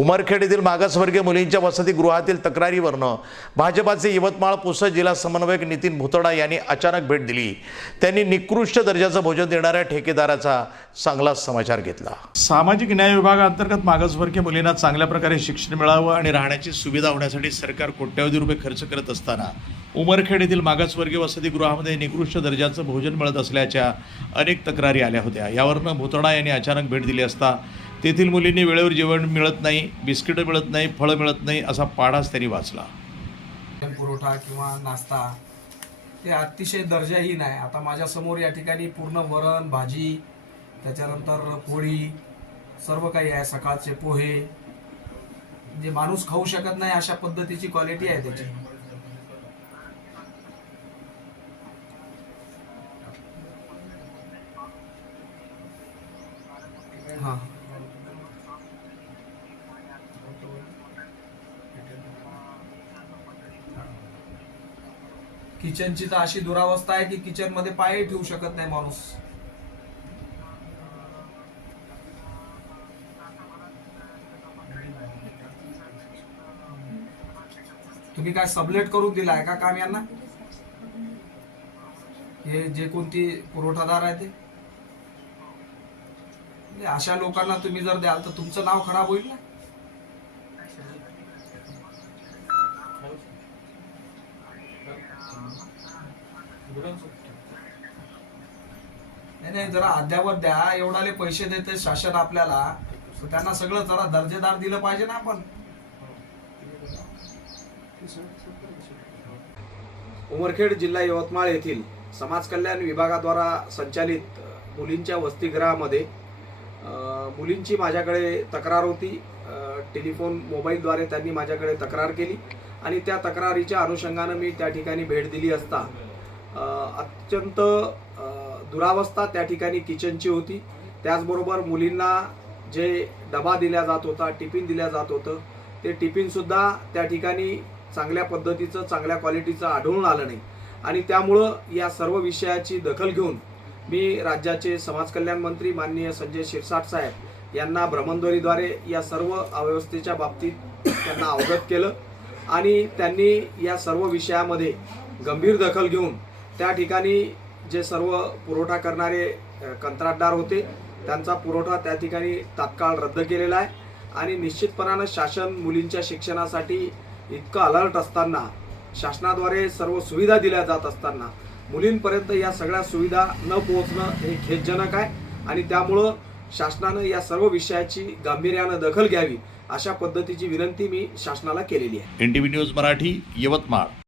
उमरखेड येथील मागासवर्गीय मुलींच्या वसतिगृहातील तक्रारीवरनं भाजपाचे यवतमाळ पुसद जिल्हा समन्वयक नितीन भुतडा यांनी अचानक भेट दिली। त्यांनी निकृष्ट दर्जाचं भोजन देणाऱ्या ठेकेदाराचा चांगला समाचार घेतला। सामाजिक न्याय विभागाअंतर्गत मागासवर्गीय मुलींना चांगल्या प्रकारे शिक्षण मिळावं आणि राहण्याची सुविधा होण्यासाठी सरकार कोट्यवधी रुपये खर्च करत असताना उमरखेड येथील मागासवर्गीय वसतिगृहामध्ये निकृष्ट दर्जाचं भोजन मिळत असल्याच्या अनेक तक्रारी आल्या होत्या। यावरनं भुतडा यांनी अचानक भेट दिली असता तेथील मुलींनी वेळेवर जेवण मिळत नाही, बिस्किटं मिळत नाही, फळं मिळत नाही असा पाढाच त्यांनी वाचला। पुरवठा किंवा नाश्ता हे अतिशय दर्जाहीन आहे। आता माझ्यासमोर या ठिकाणी पूर्ण वरण भाजी, त्याच्यानंतर पोळी, सर्व काही आहे, सकाळचे पोहे, जे माणूस खाऊ शकत नाही अशा पद्धतीची क्वालिटी आहे त्याची। हां, किचनची तर अशी दुरावस्था आहे की किचन मध्ये पाय ठेवू शकत नाही माणूस। तुम्ही काय सबलेट करून दिलाय का काम यांना? हे जे कोणती पुरवठादार आहे ते अशा लोकांना तुम्ही जर द्याल तर तुमचं नाव खराब होईल ना। नाही, जरा अद्यावत द्या। एवढाले पैसे देते शासन आपल्याला, तर त्यांना सगळं जरा दर्जेदार दिलं पाहिजे ना आपण। उमरखेड जिल्हा यवतमाळ येथील समाज कल्याण विभागाद्वारा संचालित मुलींच्या वसतिगृहामध्ये मुलींची माझ्याकडे तक्रार होती। टेलिफोन मोबाईलद्वारे त्यांनी माझ्याकडे तक्रार केली आणि त्या तक्रारीच्या अनुषंगानं मी त्या ठिकाणी भेट दिली असता अत्यंत दुरावस्था त्या ठिकाणी किचनची होती। त्याचबरोबर मुलींना जे डबा दिला जात होता, टिफिन दिल्या जात होतं, ते टिफिनसुद्धा त्या ठिकाणी चांगल्या पद्धतीचं, चांगल्या क्वालिटीचं आढळून आलं नाही आणि त्यामुळं या सर्व विषयाची दखल घेऊन मी राज्याचे समाज कल्याण मंत्री माननीय संजय शिरसाट साहेब यांना भ्रमणध्वनीद्वारे या सर्व अव्यवस्थेच्या बाबतीत त्यांना अवगत केलं आणि त्यांनी या सर्व विषयामध्ये गंभीर दखल घेऊन त्या ठिकाणी जे सर्व पुरवठा करणारे कंत्राटदार होते त्यांचा पुरवठा त्या ठिकाणी तात्काळ रद्द केलेला आहे आणि निश्चितपणानं शासन मुलींच्या शिक्षणासाठी इतकं अलर्ट असताना, शासनाद्वारे सर्व सुविधा दिल्या जात असताना मुलींपर्यंत या सगळ्या सुविधा न पोहोचणं हे खेदजनक आहे आणि त्यामुळं शासनानं या सर्व विषयाची गांभीर्यानं दखल घ्यावी अशा पद्धतीची विनंती मी शासनाला केलेली आहे। NTV news Marathi, Yavatmal.